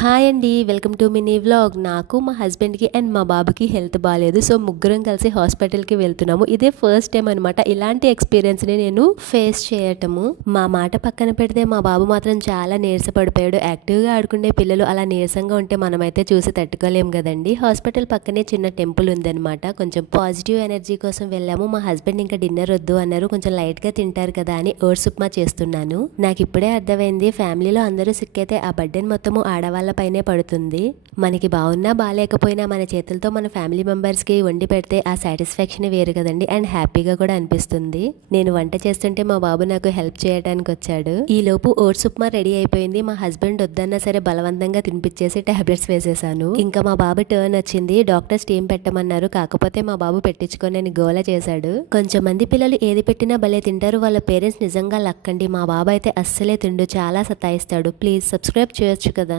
Hi అండి, welcome to mini vlog. నాకు మా హస్బెండ్కి అండ్ మా బాబుకి హెల్త్ బాగాలేదు. సో ముగ్గురం కలిసి హాస్పిటల్కి వెళ్తున్నాము. ఇదే ఫస్ట్ టైం అనమాట ఇలాంటి ఎక్స్పీరియన్స్ని నేను ఫేస్ చేయటము. మా మాట పక్కన పెడితే మా బాబు మాత్రం చాలా నీరసపడిపోయాడు. యాక్టివ్గా ఆడుకునే పిల్లలు అలా నీరసంగా ఉంటే మనమైతే చూసి తట్టుకోలేం కదండి. హాస్పిటల్ పక్కనే చిన్న టెంపుల్ ఉందనమాట. కొంచెం పాజిటివ్ ఎనర్జీ కోసం వెళ్ళాము. మా హస్బెండ్ ఇంకా డిన్నర్ వద్దు అన్నారు. కొంచెం లైట్గా తింటారు కదా అని ఓట్స్ ఉప్మా చేస్తున్నాను. నాకు ఇప్పుడే అర్థమైంది, ఫ్యామిలీలో అందరూ సిక్ అయితే ఆ బర్డెన్ మొత్తము ఆడవాళ్ళ పైనే పడుతుంది. మనకి బాగున్నా బాగాలేకపోయినా మన చేతులతో మన ఫ్యామిలీ మెంబర్స్కి వండి పెడితే ఆ సాటిస్ఫాక్షన్ వేరు కదండి. అండ్ హ్యాపీగా కూడా అనిపిస్తుంది. నేను వంట చేస్తుంటే మా బాబు నాకు హెల్ప్ చేయడానికి వచ్చాడు. ఈ లోపు ఓట్స్ ఉప్మా రెడీ అయిపోయింది. మా హస్బెండ్ వద్దన్నా సరే బలవంతంగా తినిపించేసి టాబ్లెట్స్ వేసేసాను. ఇంకా మా బాబు టర్న్ వచ్చింది. డాక్టర్ స్టీమ్ పెట్టమన్నారు. కాకపోతే మా బాబు పెట్టించుకొని గోల చేశాడు. కొంచెం మంది పిల్లలు ఏది పెట్టినా భలే తింటారు. వాళ్ళ పేరెంట్స్ నిజంగా లక్కండి. మా బాబు అయితే అస్సలే తిండు, చాలా సతాయిస్తాడు. ప్లీజ్ సబ్స్క్రైబ్ చేయొచ్చు కదా.